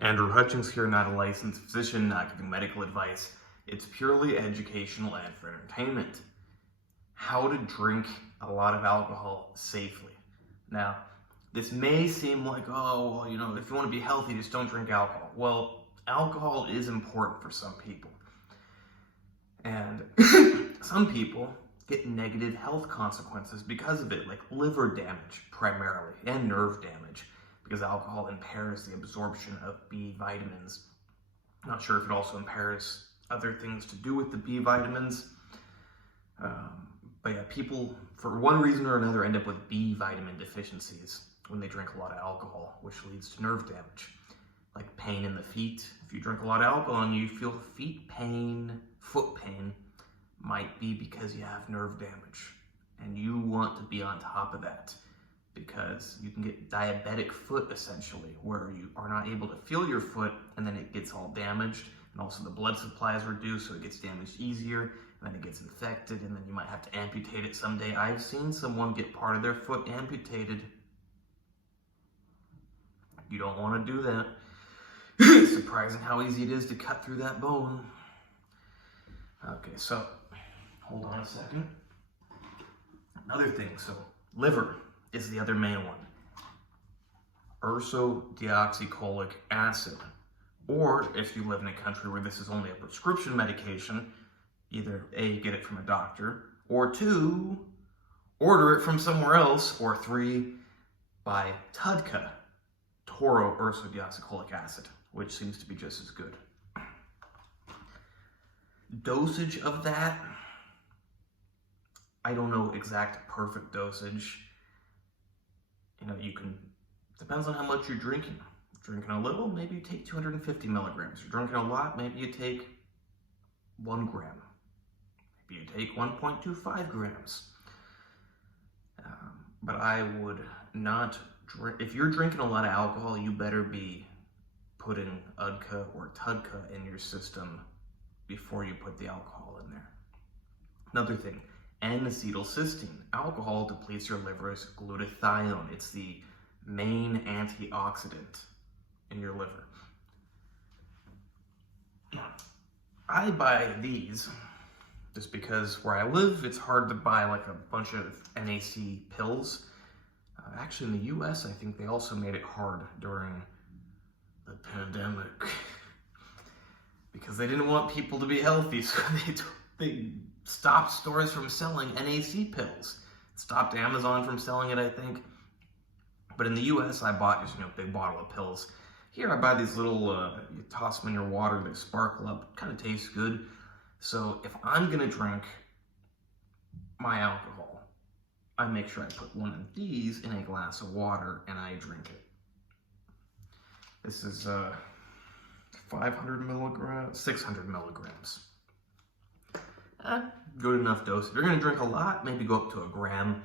Andrew Hutchins here, not a licensed physician, not giving medical advice. It's purely educational and for entertainment. How to drink a lot of alcohol safely. Now, this may seem like, oh, well, if you want to be healthy, just don't drink alcohol. Well, alcohol is important for some people. And some people get negative health consequences because of it, like liver damage primarily, and nerve damage, because alcohol impairs the absorption of B vitamins. Not sure if it also impairs other things to do with the B vitamins. But yeah, people, for one reason or another, end up with B vitamin deficiencies when they drink a lot of alcohol, which leads to nerve damage. Like pain in the feet. If you drink a lot of alcohol and you feel feet pain, foot pain, might be because you have nerve damage. And you want to be on top of that, because you can get diabetic foot essentially, where you are not able to feel your foot and then it gets all damaged, and also the blood supply is reduced, so it gets damaged easier, and then it gets infected, and then you might have to amputate it someday. I've seen someone get part of their foot amputated. You don't want to do that. It's surprising how easy it is to cut through that bone. Okay, so hold on a second. Another thing, so liver is the other main one. Ursodeoxycholic acid. Or if you live in a country where this is only a prescription medication, either A, get it from a doctor, or 2, order it from somewhere else, or 3, buy TUDCA, Toro ursodeoxycholic acid, which seems to be just as good. Dosage of that, I don't know exact perfect dosage. You can, depends on how much you're drinking. If you're drinking a little, maybe you take 250 milligrams. If you're drinking a lot, maybe you take 1 gram. Maybe you take 1.25 grams. But I would not drink, if you're drinking a lot of alcohol, you better be putting UDCA or TUDCA in your system before you put the alcohol in there. Another thing, N-acetylcysteine. Alcohol depletes your liver's glutathione. It's the main antioxidant in your liver. I buy these just because where I live, it's hard to buy like a bunch of NAC pills. Actually, in the US, I think they also made it hard during the pandemic because they didn't want people to be healthy, so they stopped stores from selling NAC pills. Stopped Amazon from selling it, I think. But in the US, I bought just, a big bottle of pills. Here, I buy these little, you toss them in your water, they sparkle up, kind of tastes good. So if I'm gonna drink my alcohol, I make sure I put one of these in a glass of water and I drink it. This is 500 milligrams, 600 milligrams. Good enough dose. If you're gonna drink a lot, maybe go up to 1 gram.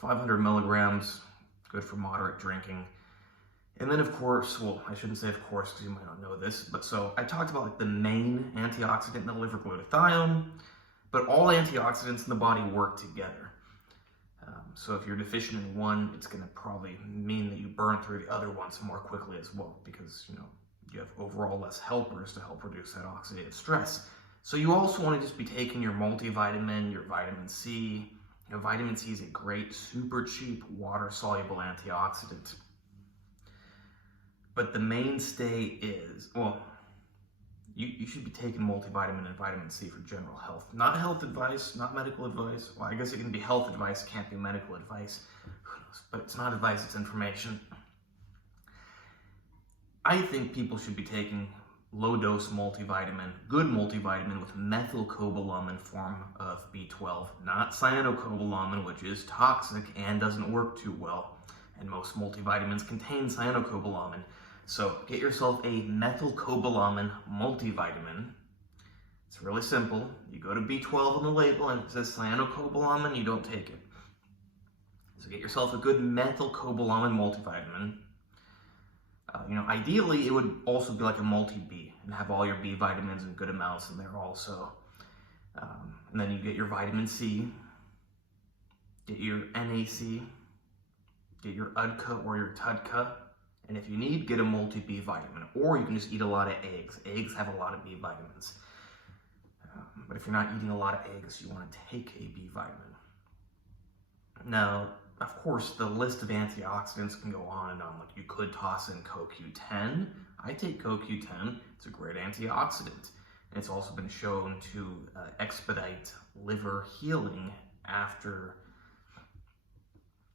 500 milligrams, good for moderate drinking. And then of course, well, I shouldn't say of course because you might not know this, but so I talked about like the main antioxidant in the liver, glutathione, but all antioxidants in the body work together. So if you're deficient in one, it's gonna probably mean that you burn through the other ones more quickly as well, because you have overall less helpers to help reduce that oxidative stress. So you also want to just be taking your multivitamin, your vitamin C. Vitamin C is a great, super cheap, water-soluble antioxidant. But the mainstay is, well, you should be taking multivitamin and vitamin C for general health. Not health advice, not medical advice. Well, I guess it can be health advice, it can't be medical advice. But it's not advice, it's information. I think people should be taking low-dose multivitamin, good multivitamin with methylcobalamin form of B12, not cyanocobalamin, which is toxic and doesn't work too well. And most multivitamins contain cyanocobalamin. So get yourself a methylcobalamin multivitamin. It's really simple. You go to B12 on the label and it says cyanocobalamin, you don't take it. So get yourself a good methylcobalamin multivitamin. Ideally, it would also be like a multi-B and have all your B vitamins and good amounts in there also. And then you get your vitamin C, get your NAC, get your UDCA or your TUDCA, And if you need, get a multi-B vitamin, or you can just eat a lot of eggs. Eggs have a lot of B vitamins. But if you're not eating a lot of eggs, you want to take a B vitamin. Now, of course, the list of antioxidants can go on and on. Like, you could toss in CoQ10. I take CoQ10. It's a great antioxidant. And it's also been shown to expedite liver healing after,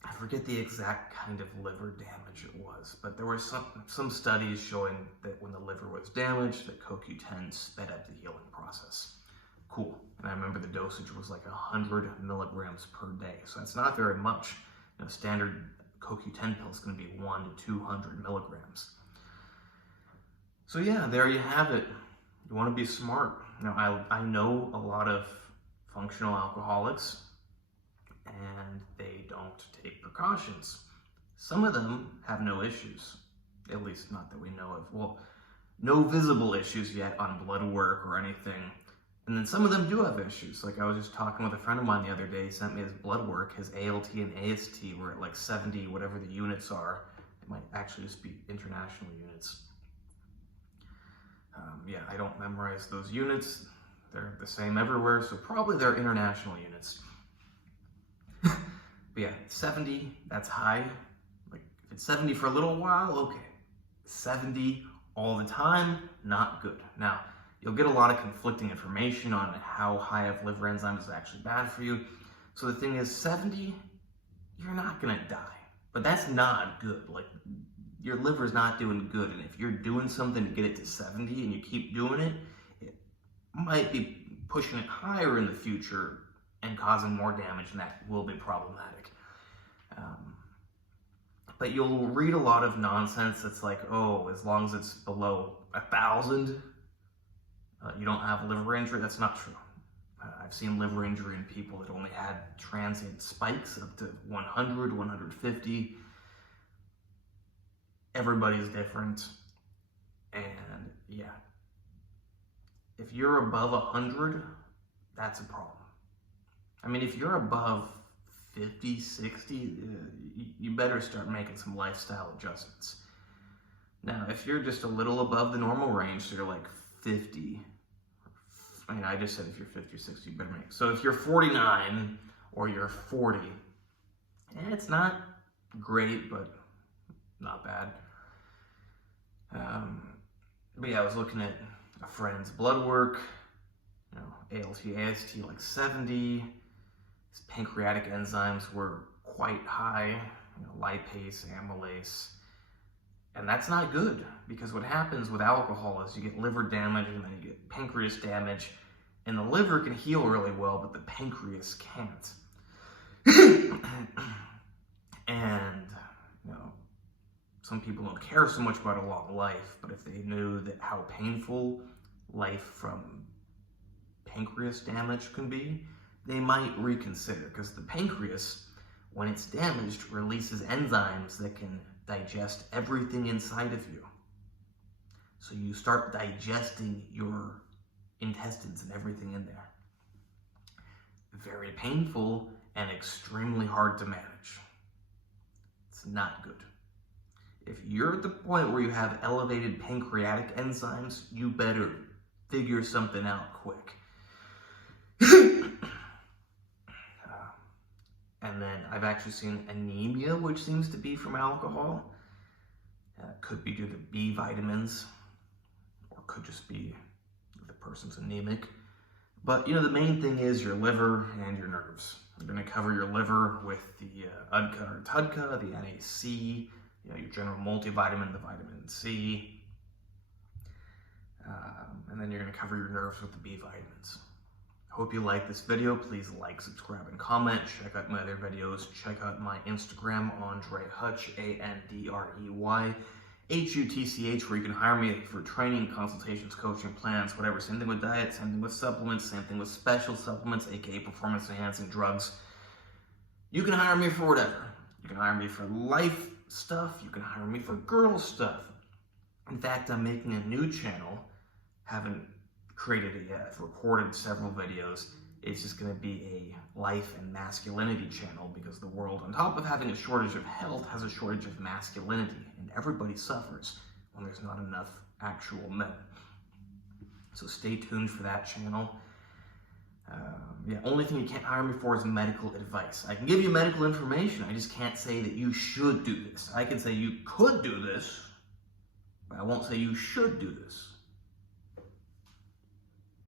I forget the exact kind of liver damage it was, but there were some studies showing that when the liver was damaged, that CoQ10 sped up the healing process. Cool. And I remember the dosage was like 100 milligrams per day, so that's not very much. You know, standard CoQ10 pill is going to be 1 to 200 milligrams. So yeah, there you have it. You want to be smart. Now, I know a lot of functional alcoholics, and they don't take precautions. Some of them have no issues, at least not that we know of. Well, no visible issues yet on blood work or anything. And then some of them do have issues. Like, I was just talking with a friend of mine the other day. He sent me his blood work. His ALT and AST were at like 70, whatever the units are. It might actually just be international units. Yeah, I don't memorize those units. They're the same everywhere, so probably they're international units. But yeah, 70, that's high. Like, if it's 70 for a little while, okay. 70 all the time, not good. Now, you'll get a lot of conflicting information on how high of liver enzymes is actually bad for you. So the thing is, 70, you're not gonna die. But that's not good. Like, your liver's not doing good, and if you're doing something to get it to 70 and you keep doing it, it might be pushing it higher in the future and causing more damage, and that will be problematic. But you'll read a lot of nonsense that's like, oh, as long as it's below 1,000, you don't have liver injury. That's not true. I've seen liver injury in people that only had transient spikes up to 100, 150. Everybody's different. And yeah, if you're above 100, that's a problem. I mean, if you're above 50, 60, you better start making some lifestyle adjustments. Now, if you're just a little above the normal range, so you're like 50, I mean, I just said if you're 50 or 60, you better make. So if you're 49 or you're 40, it's not great, but not bad. But yeah, I was looking at a friend's blood work, you know, ALT, AST like 70. His pancreatic enzymes were quite high, you know, lipase, amylase. And that's not good, because what happens with alcohol is you get liver damage and then you get pancreas damage, and the liver can heal really well, but the pancreas can't. And, you know, some people don't care so much about a long life, but if they knew that how painful life from pancreas damage can be, they might reconsider, because the pancreas, when it's damaged, releases enzymes that can digest everything inside of you. So you start digesting your intestines and everything in there. Very painful and extremely hard to manage. It's not good. If you're at the point where you have elevated pancreatic enzymes, you better figure something out quick. And then I've actually seen anemia, which seems to be from alcohol. Could be due to B vitamins, or could just be the person's anemic. But, you know, the main thing is your liver and your nerves. You're going to cover your liver with the UDCA or TUDCA, the NAC, you know, your general multivitamin, the vitamin C. And then you're going to cover your nerves with the B vitamins. Hope you like this video. Please like, subscribe, and comment. Check out my other videos. Check out my Instagram, AndreyHutch, AndreyHutch, where you can hire me for training, consultations, coaching, plans, whatever. Same thing with diet, same thing with supplements, same thing with special supplements, aka performance-enhancing drugs. You can hire me for whatever. You can hire me for life stuff. You can hire me for girl stuff. In fact, I'm making a new channel. Haven't created it yet. I've recorded several videos, it's just going to be a life and masculinity channel, because the world, on top of having a shortage of health, has a shortage of masculinity, and everybody suffers when there's not enough actual men. So stay tuned for that channel. Yeah, only thing you can't hire me for is medical advice. I can give you medical information, I just can't say that you should do this. I can say you could do this, but I won't say you should do this.